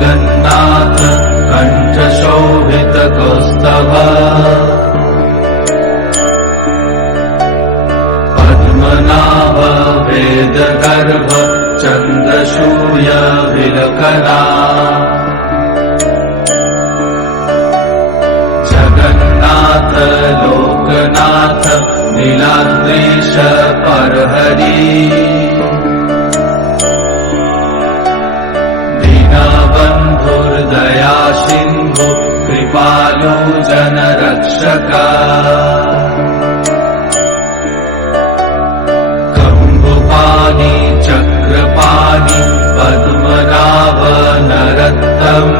जगन्नाथ कण्ठशोभितकौस्तभ पद्मनाभ वेदगर्भ चन्द्रशूय विलकना जगन्नाथ लोकनाथ नीलाद्रीश परहरि दीनबन्धुर्दया सिन्धु कृपालु जनरक्षका कम्बुपाणि चक्रपाणि पद्मनाभ नरत्तम्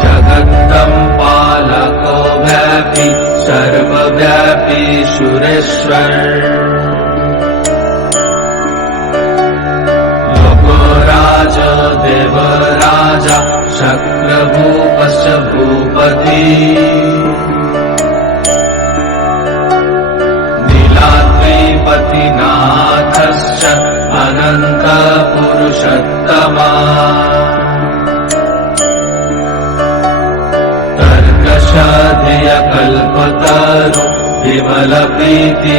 जगत्तं पालको व्यापी सर्वव्यापी सुरेश्वर लोकराज देवराजा शक्रभूपश्च भूपति नीलाद्रिपतिनाथश्च अनन्तपुरुषोत्तमा कल्पतरु विमलप्रीतिवर्धना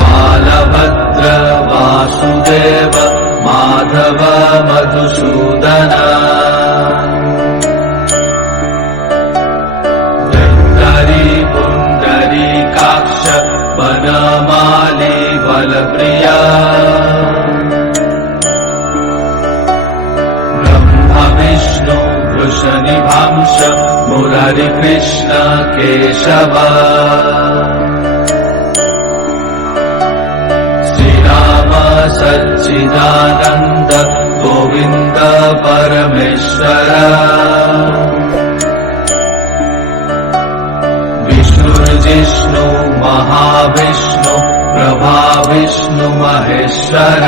बालभद्र वासुदेव माधव मधुसूदना धन्वन्तरि पुण्डरीकाक्ष वनमाली बलप्रिया विष्णु वृषनिभांश मुरारिकृष्ण केशव श्रीराम सच्चिदानन्द गोविन्द परमेश्वर विष्णुर्जिष्णु महाविष्णु प्रभाविष्णु महेश्वर